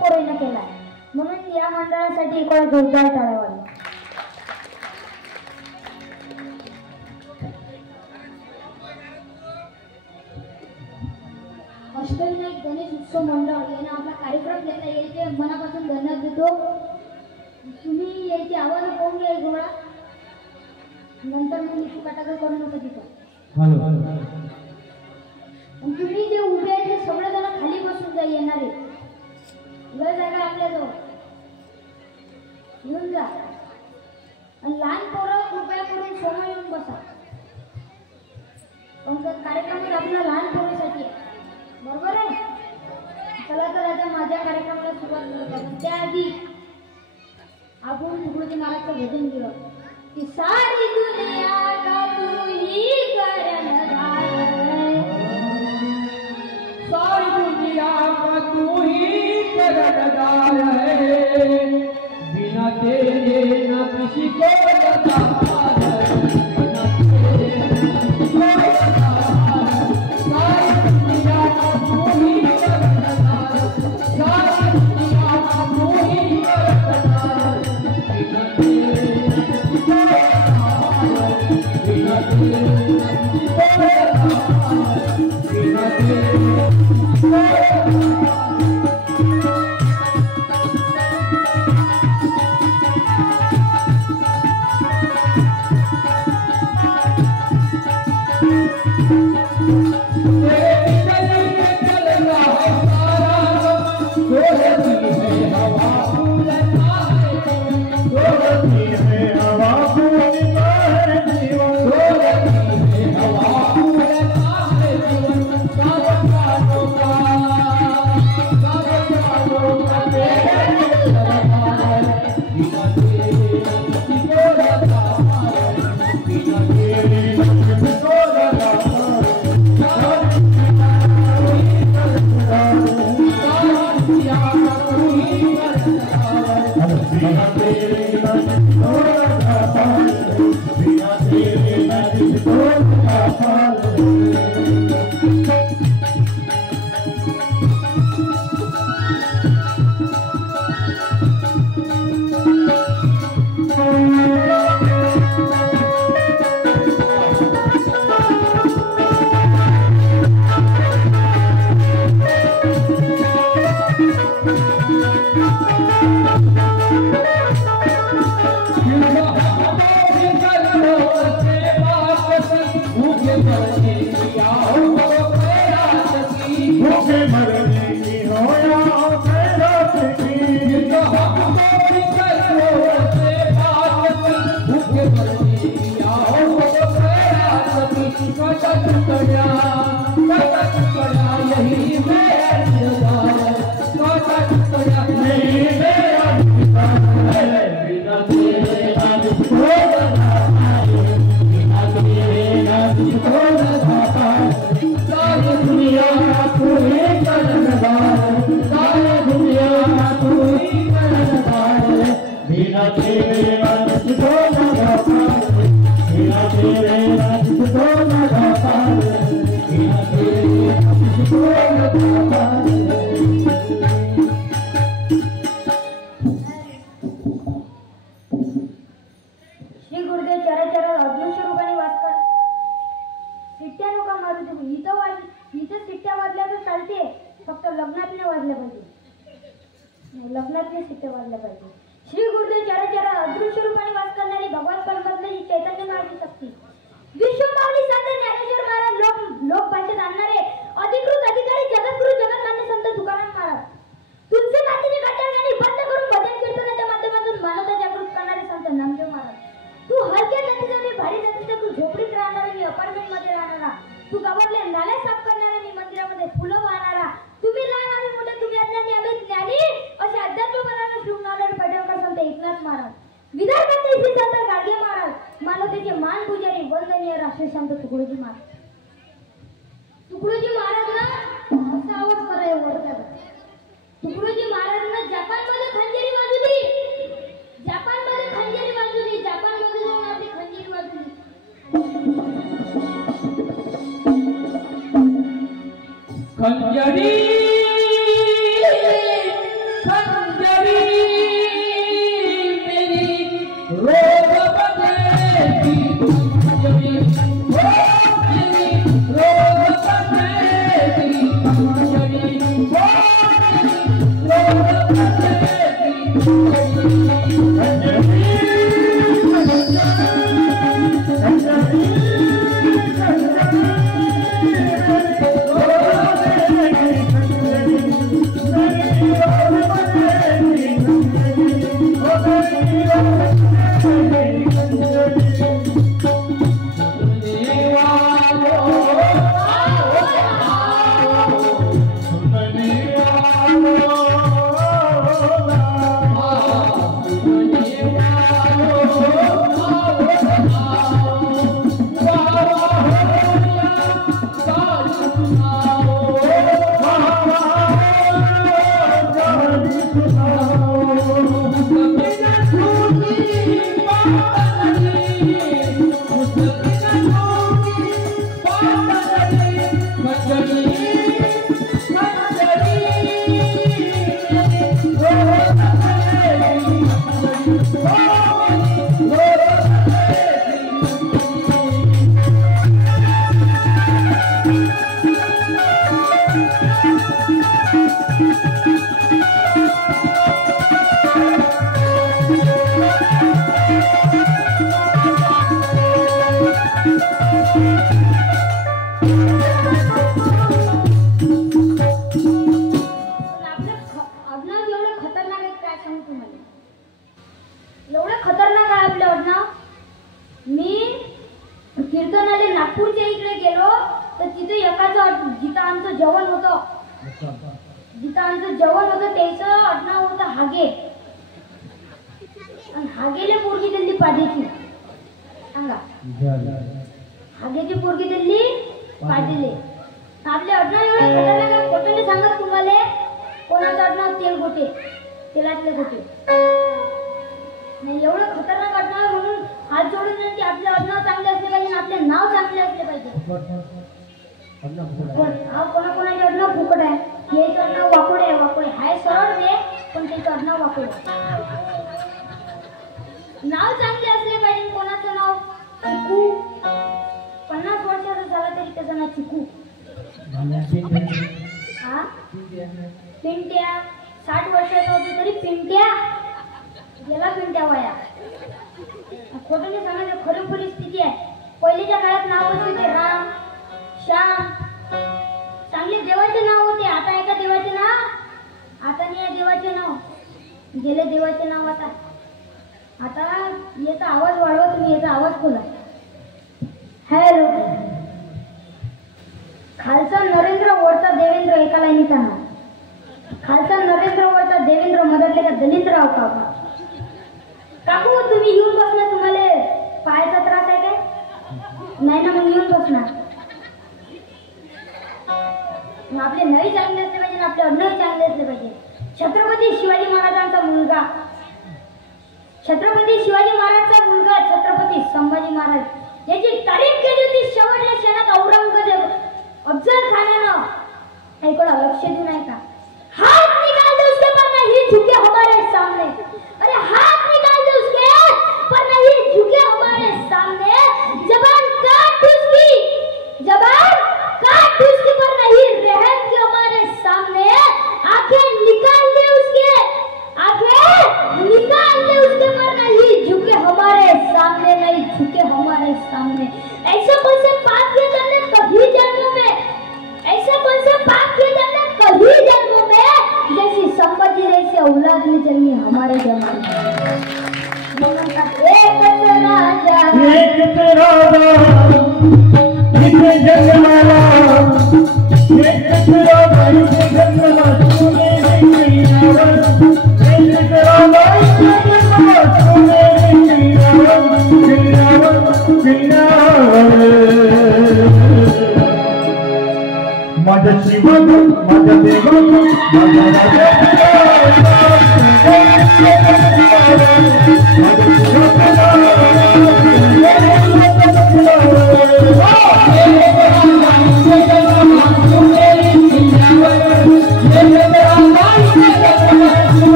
पोरांना केला म्हणून या मंडळासाठी एका जोरदार टाळ्या वाजवा. अष्टविनायक गणेश उत्सव मंडळ यांना आपला कार्यक्रम घेतला यायचे मनापासून धन्यवाद देतो. तुम्ही यायची आवाज पाहून घ्या गोळा नंतर मग मी काटाकर करू नका तिथं. तुम्ही जे उभे आहेत ते सगळेजण खाली बसून जा. येणारे लय जागा आपल्याजवळ येऊन जा आणि लहान पोरं कृपया करून समोर येऊन बसा. कार्यक्रम आपला लहान पोरांसाठी आहे बरोबर आहे. चला तर आता माझ्या कार्यक्रमाला सुरुवात करू. त्याआधी आपण तुकडोजी महाराजचं भजन केलं की सारी दुनिया का तू ही कर्णधार है, सारी दुनिया का तू ही कर्णधार है, बिना तेरे न किसी को लगा खंजरी खंजरी मेरी रोज बजेगी खंजरी मेरी रोज बजेगी खंजरी पिंट्या 60 वर्षाचा होती तरी पिंट्या गेला पिंट्या वया खोटं नाही सांगायचं खरी परिस्थिती आहे पहिलेच्या काळात नाव होते राम श्याम चांगले देवाचे नाव होते आता एका देवाचे नाव आता नाही देवाचे नाव गेले देवाचे नाव आता याचा आवाज वाढवा तुम्ही याचा आवाज खोला हॅलो खालचा नरेंद्र वरचा देवेंद्र एका लाईनीचा नाव खालचा नरेंद्र वरचा देवेंद्र मदतले का दलिंद्रराव काका काकू तुम्ही येऊन बसणार तुम्हाला पायाचा त्रास आहे काय नाही ना मग येऊन बसणार मग आपले नवी चांगले असले पाहिजे आपले अन्न चांगले असले पाहिजे छत्रपती शिवाजी महाराजांचा मुलगा छत्रपती शिवाजी महाराजचा मुलगा छत्रपती संभाजी महाराज याची तारीफ केली होती शेवटच्या क्षणात औरंगजेब अफजल खानानं ऐकला लक्ष देऊ नाही का हाथ निकाल दो उसके पर नहीं झुके हमारे सामने अरे हाथ निकाल दो उसके पर नहीं झुके हमारे सामने जबान काट उसकी पर नहीं रहम के हमारे सामने आंखें निकाल दे उसके पर नहीं झुके हमारे सामने नहीं झुके हमारे सामने ऐसे कौन से पाप किए जाते कभी जन्मों में ऐसे कौन से पाप किए जाते कभी जन्मों में जैसी संपत्ति जैसे औलाद में जन्मी हमारे जमाने एक तेरा जन्माला एक तेरा भाई जन्मा तूने नहीं माझ्या शिवण माझ्या देवान माझ्या राजा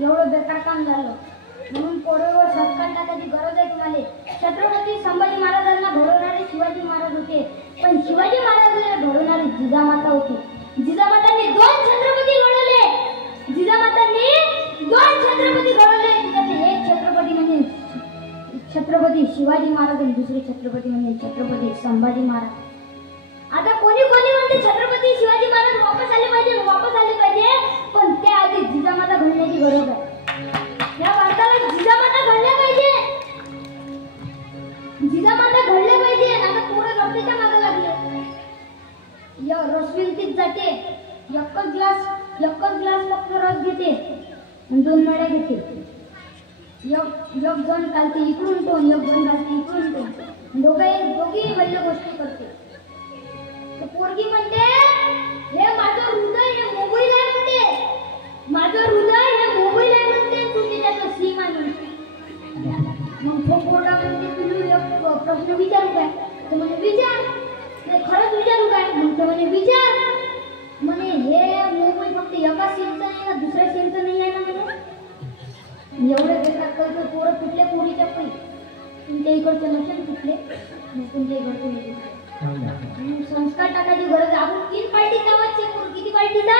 एवढं बेकार काम झालं म्हणून छत्रपती शिवाजी महाराज आणि दुसरे छत्रपती म्हणजे छत्रपती संभाजी महाराज. आता कोणी कोणी म्हणते छत्रपती शिवाजी महाराज वापस आले पाहिजे, पण त्याआधी जिजामाता घडण्याची गरज आहे. या भारताला जिजामाता घडल्या पाहिजे. आता पोरं रस्त्याच्या मागे लागले. रसविन तीच जाते, एकच ग्लास फक्त रस घेते आणि 2 मड्या घेते. एक जण कालते इकडून टोन, एक जण कालते इकडून टोन, दोघी वल्ल गोष्टी करते. तर पोरगी म्हणते हे माझं हृदय हे मोबाईल आहे म्हणते, तू त्याच्यात सीम आहे म्हणते. मग तो पोरगा म्हणते तुला एक प्रश्न विचारू काय? तर म्हणे विचार. खरंच विचारू काय? मग ते म्हणे विचार. म्हणे हे मोबाईल फक्त एका सीमचं नाही ना, दुसऱ्या सीमचं नाही आहे ना म्हणे. एवढे बेकार करतो पोरं पिटले पोरीच्या पै. तुमच्या इकडचे नसेल पिटले, तुमच्या इकडचे नाही. संस्कार टाकायची गरज. आपण 3 पार्टीचा आवाज चेक करू. किती पार्टीचा?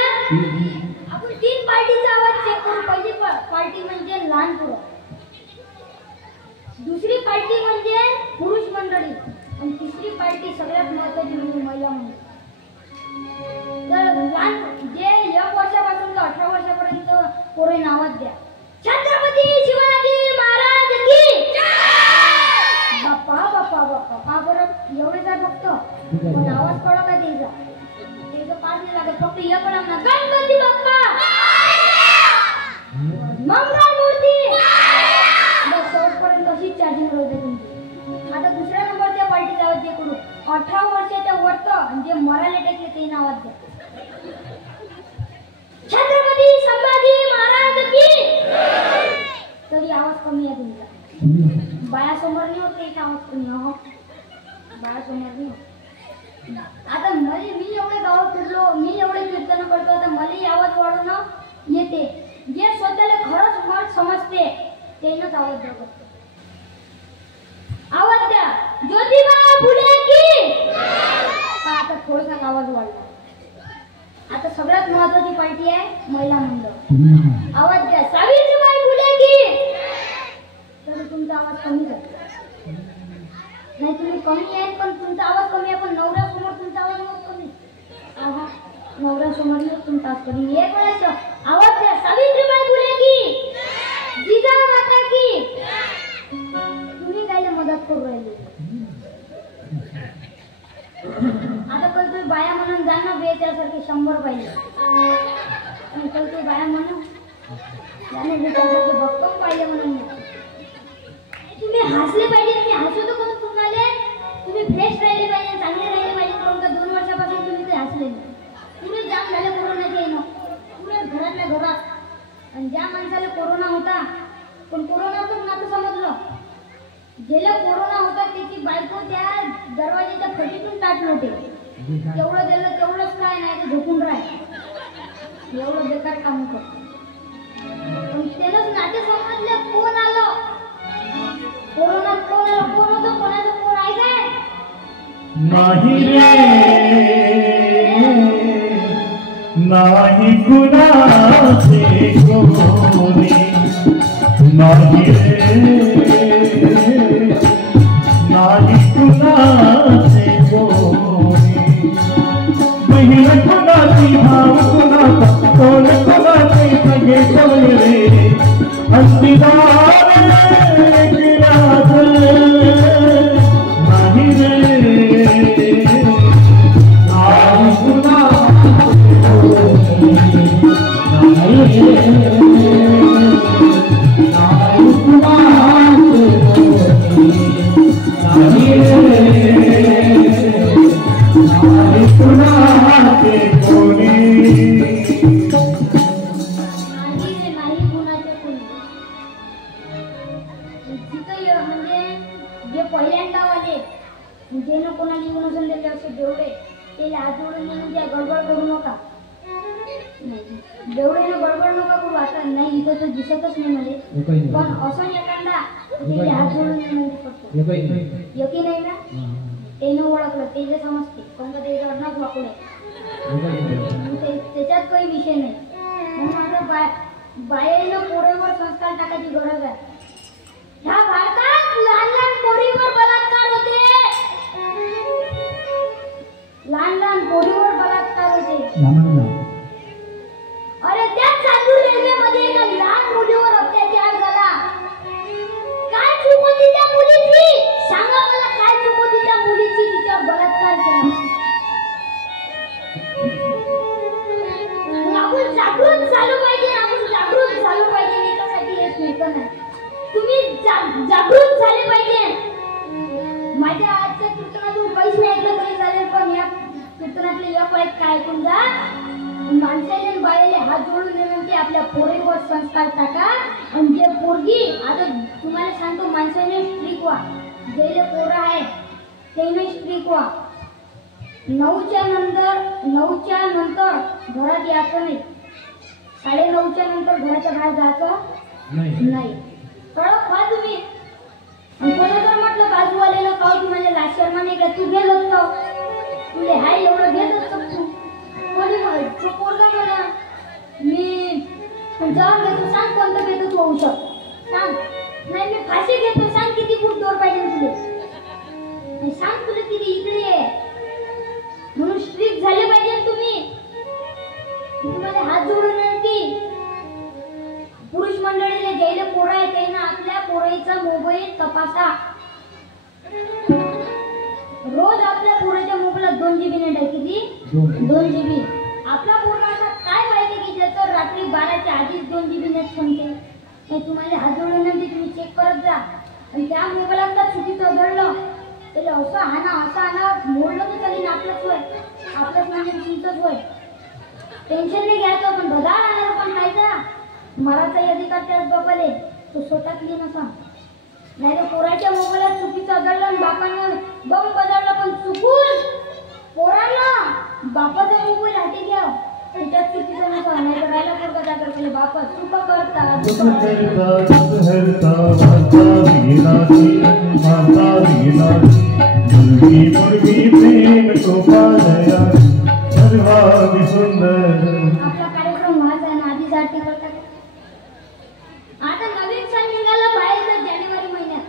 आपण 3 पार्टीचा आवाज चेक करू. पहिली पार्टी म्हणजे लहान पोरं, दुसरी पार्टी म्हणजे पुरुष मंडळी आणि तिसरी पार्टी सगळ्यात महत्त्वाची म्हणजे महिला मंडळी. तर लहान जे 1 वर्षापासून ते 18 वर्षापर्यंत पोरं नावात द्या. छत्रपती शिवाजी महाराज की बाप्पा बाप्पा बाप्पा. का बरं एवढे काय फक्त? पण आवाज कळा का त्याचा पाच नाही लागत. फक्त एक वेळा म्हणा गणपती बाप्पा मंगल मूर्ती. बस शेवटपर्यंत अशीच चार्जिंग होते तुमची. आता दुसऱ्या नंबरच्या पार्टीचा आवाज जे करू. 18 वर्षाच्या वरचं जे मराले टेकले ते नावात द्या. छत्रपती संभाजी महाराज की. तरी आवाज कमी आहे तुमचा. बायासमोर नाही होत एक आवाज कमी. बायासमोर नाही होत. आता मी एवढे गावात फिरलो, मी एवढे कीर्तन करतो, आता मला आवाज वाढवणं येते. जे स्वतःला खरंच मत समजते तेनंच आवाज द्या. आवाज द्या ज्योतिबा फुले की. आता थोडासा आवाज वाढला. आता सगळ्यात महत्वाची पार्टी आहे महिला मंडळ. आवाज द्या सावित्रीबाई फुले की. तर तुमचा आवाज कमी झाला नाही. तुम्ही कमी आहे पण तुमचा आवाज कमी आहे. पण नवऱ्यासमोर तुमचा आवाज कमी. नवऱ्यासमोर तुमचा आवाज कमी. एक वेळेस आवाज द्या सावित्रीबाई फुले की. जिजामाता की. तुम्ही काय मदत करू राहिले. आता कल तुम्ही बाया म्हणून जा ना बे त्यासारखे 100 पाहिजे. आणि कल तुम्ही बाया म्हणून त्याने त्यासारखे भक्कम पाहिजे म्हणून तुम्ही हसले पाहिजे. तुम्ही हसू तर कोण तुम्हाला. तुम्ही फ्रेश राहिले पाहिजे, चांगले राहिले पाहिजे. कारण का 2 वर्षापासून तुम्ही ते हसले नाही. तुम्ही जाम झाले कोरोनाचे येणं पुऱ्या घरातल्या घरात. आणि ज्या माणसाला कोरोना होता पण कोरोनाचं नातं समजलं. ज्याला कोरोना होता त्याची बायको त्या दरवाजाच्या फटीतून ताट नव्हते. तेवढं दिलं तेवढंच काय नाही तर झोपून राहील. एवढं बेकार काम करतो. पण त्यालाच नाते समजले. कोण आलं कोरोनात, कोण आलं, कोण होतं, कोणाचं कोण आहे काय नाही नाही कुणाचे कोणी नाही नाही कुणाचे कोणी. बहीण कुणाची भाव कुणाचा कोण कुणाचे सगळे सोयरे. हस्तिदार नाही रे नाही कुणा दिसतच नाही मला. पण असं एखादा त्याचे हात जोडून यकी नाही ना त्यानं ओळखलं त्याचे समजते. पण त्याचे अर्नाच वाकडे त्याच्यात काही विषय नाही. म्हणून आता बायेनं पोरांवर संस्कार टाकायची गरज आहे. ह्या भारतात लहान लहान जागृत झाले पाहिजे. माझ्या आजच्या कीर्तनातून काहीच नाही ऐकलं तरी चालेल, पण या कीर्तनातले एक वाईट काय ऐकून जा. माणसाने बायाले हात जोडून विनंती आपल्या पोरीवर संस्कार टाका. आणि जे पोरगी आता तुम्हाला सांगतो माणसाने स्ट्रिक व्हा. जे पोरं आहे त्याने स्ट्रिक व्हा. 9च्या नंतर घरात यायचं नाही. 9:30च्या नंतर घराच्या बाहेर जायचं नाही. कळत व्हा तुम्ही. कोणी जर म्हटलं बाजूवाल्याला का तुम्हाला लाशर्मा नाही का तू गेल असतो तुले हाय एवढं घेत असतो तू. कोणी पोरगा म्हणा मी जाऊन घेतो सांग कोणतं घेतो तू औषध सांग. नाही मी फाशी घेतो सांग किती फूट दूर पाहिजे तुले सांग तुला किती इकडे आहे. म्हणून स्ट्रिक्ट झाले पाहिजे तुम्ही. तुम्हाला हात जोडून विनंती पुरुष मंडळीला ज्याला पोरं आहे त्यांना आपल्या पोराईचा मोबाईल तपासा. रोज आपल्या पोराच्या मोबाईलात 2 GB नेट आहे. किती 2 GB. आपला पोरगा आता काय माहिती की ज्याचं रात्री 12च्या आधीच 2 GB नेट संपते. हे तुम्हाला हात जोडून विनंती तुम्ही चेक करत जा. आणि त्या मोबाईलात तर चुकीचं घडलं तरी असं आणा मोडलं तर तरी आपलंच होय. आपलंच म्हणजे तुमचंच होय. टेन्शन नाही घ्यायचं. पण बघा आणणार पण खायचा मराचा अधिकार त्याच बापाले तो स्वतःच लिहिणं सांग. नाही तर पोराच्या मोबाईलात चुकीचं आढळलं आणि बापानं बम बजावला पण चुकून पोराला बापाचा मोबाईल हाती घ्या त्याच्यात चुकीचं नका. नाही तर राहिला पोरगा जागर केले बापा चुक करता आपला कार्यक्रम व्हायचा आहे ना आधीच आरती करता. आता नवीन सण निघाला बाहेर जानेवारी महिन्यात.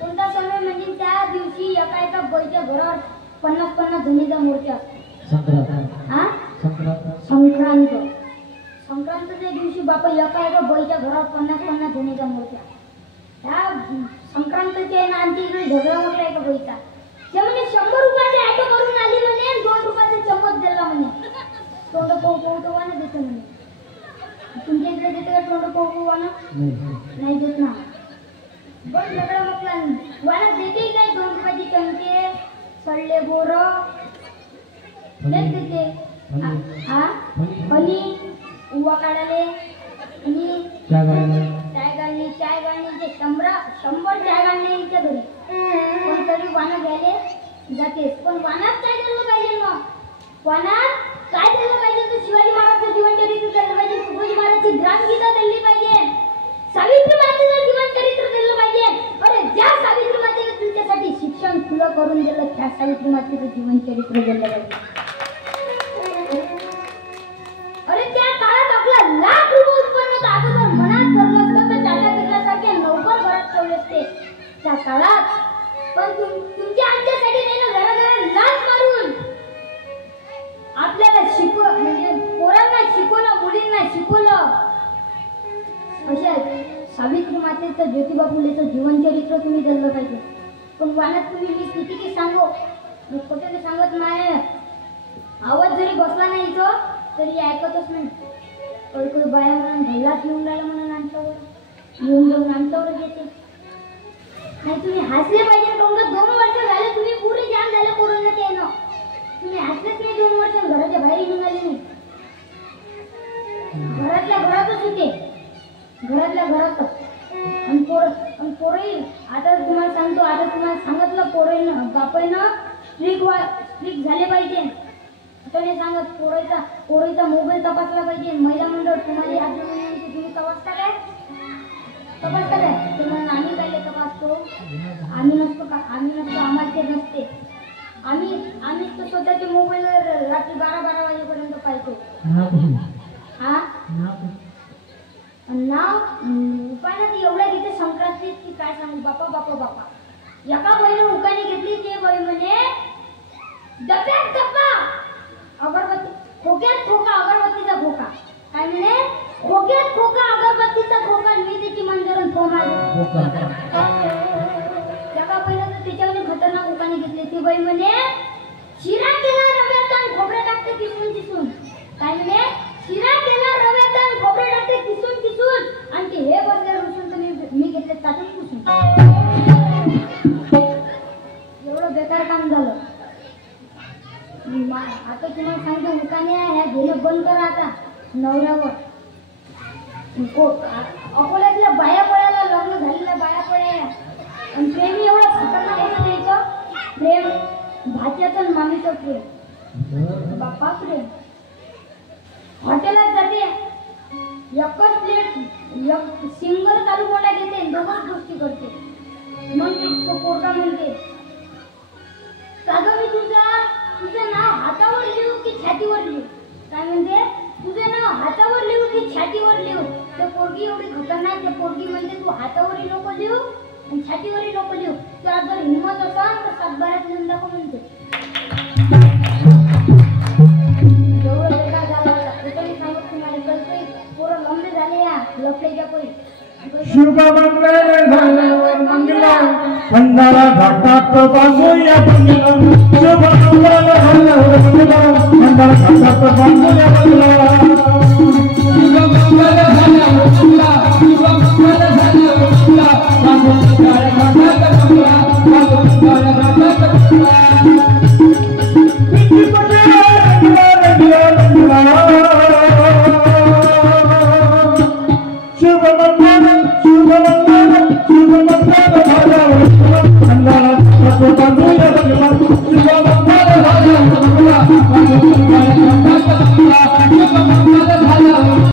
कोणता सण म्हणजे त्या दिवशी एका बाईच्या घरावर 50 जणीचा मूर्ती असते. संक्रांतच्या दिवशी बापा एका बाईच्या घरावर 50 जणीचा मूर्ती. त्या संक्रांतच्या ना आमच्या इकडे झगडा म्हटला एका बाईचा. ते म्हणजे 100 रुपयाचे ऑटो करून आली म्हणे 2 रुपयाचा चम्मच दिला म्हणे. तोंड पोहतो वाना देतो म्हणे. तुमच्या इकडे देते का तोंड पोहतो वाना? नाही देत ना. बस झगडा म्हटला वाना देते काय 2 रुपयाचे चमचे सडले बोर देते. आणि उवा काढाले आणि चाय गाळणी जे 100 चाय गाळण्याच्या घरी पण तरी वाना घ्यायले जातेस. पण वानात काय केलं पाहिजे मग? वानात काय केलं पाहिजे तर शिवाजी महाराजचं जीवनचरित्र केलं पाहिजे. शिवाजी महाराजची ग्रामगीता केली पाहिजे. सावित्री मातेचं जीवनचरित्र केलं पाहिजे. अरे ज्या सावित्री मातेने तुमच्यासाठी शिक्षण खुलं करून दिलं त्या सावित्री मातेचं जीवनचरित्र केलं पाहिजे. अरे त्या काळात आपला लाख रुपये उत्पन्न होतं. अगोदर मनात धरलं असतं तर टाटा बिर्लासारख्या नोकर घरात ठेवले असते त्या काळात. पण तुमच्या आमच्यासाठी नाही ना घराघरात लाच मारून आपल्याला म्हणजे पोरांना शिकवलं मुलींना शिकवलं. अशा सावित्री मातेचं ज्योतिबा फुलेचं जीवनचरित्र तुम्ही दिलं पाहिजे. पण वानात तुम्ही मी किती सांगू मी खोटे सांगत नाही. आवाज जरी बसला नाही इथं तरी ऐकतच नाही. कधी बाया म्हणून घरलाच येऊन राहिला म्हणून आमच्यावर येऊन जाऊन आमच्यावरच येते. नाही तुम्ही हसले पाहिजे. 2 वर्ष झाले तुम्ही पुरे जाम झाले कोरोना येणं. तुम्ही हसलेच नाही 2 वर्ष. घराच्या बाहेर येऊन आले नाही. घरातल्या घरातच होते. घरातल्या घरातच. आणि पोरही आता तुम्हाला सांगतो. आता तुम्हाला सांगितलं पोराईनं बापाईनं स्ट्रिक झाले पाहिजे. आता नाही सांगत पोराईचा मोबाईल तपासला पाहिजे. महिला मंडळ तुम्हाला हात जोडून तुम्ही तपासता काय? ते म्हणून आम्ही काय तपासतो? आम्ही नसतो आम्हाला ते नसते. आम्ही तर स्वतःच्या मोबाईलवर रात्री 12 वाजेपर्यंत पाहतो. नाव उपायना ती एवढ्या घेते संक्रांतीत की काय सांगू बापा. एका बाईने उकाने घेतली. ते बाई म्हणे डब्यात डब्बा अगरबत्ती खोक्यात खोका अगरबत्तीचा खोका. काय म्हणे खोक्यात खोका अगरबत्तीचा खोका. मी त्याची मंजूर थोमा एका बाईनं तर त्याच्यावर खतरनाक उकाने घेतली. ती बाई म्हणे शिरा केला रव्यात आणि खोबरे टाकते किसून. काय म्हणे शिरा केला रव्यात आणि खोबरे टाकते किसून. आणि ते हे बसले रुसून तर मी घेतले ताटून पुसून. एवढं बेकार काम झालं. आता तुम्हाला सांगतो मुकाने ह्या घेणं बंद करा आता नवऱ्यावर. अकोल्यातल्या बाया पड्याला लग्न झालेल्या बाया पड्या आणि प्रेमी एवढं खतरनाक आहे त्याचं प्रेम. भाच्याचं आणि मामीचं प्रेम. बाप्पा प्रेम. हॉटेलात जाते एकच प्लेट एक सिंगल चालू मोठा घेते दोघच गोष्टी करते. मग ते पोरगा म्हणते सागं मी तुझं नाव हातावर लिहू की छातीवर लिहू. काय म्हणते तुझं नाव हातावर लिहू की छातीवर लिहू. ते पोरगी एवढी खतरनाक. ते पोरगी म्हणते तू हातावरही नको लिहू आणि छातीवरही नको लिहू. तुला जर हिंमत असेल तर सातबाऱ्यात लिहून दाखव म्हणते. एवढं बेकार झालं. त्याच्याने सांगत तुम्हाला कळतंय पोरं लंबे झाले या लफड्याच्या पै. शुभ मंगल झाल्यावर मंगला पंधरा घाटात बांधूया बंगला. शुभ मंगल झाल्यावर मंगला पंधरा घाटात बांधूया बंगला. शुभ मंगल झाल्यावर मंगला. शुभ मंगल झाल्यावर मंगला. बांधूया घाटात बंगला. बांधूया घाटात बंगला. किती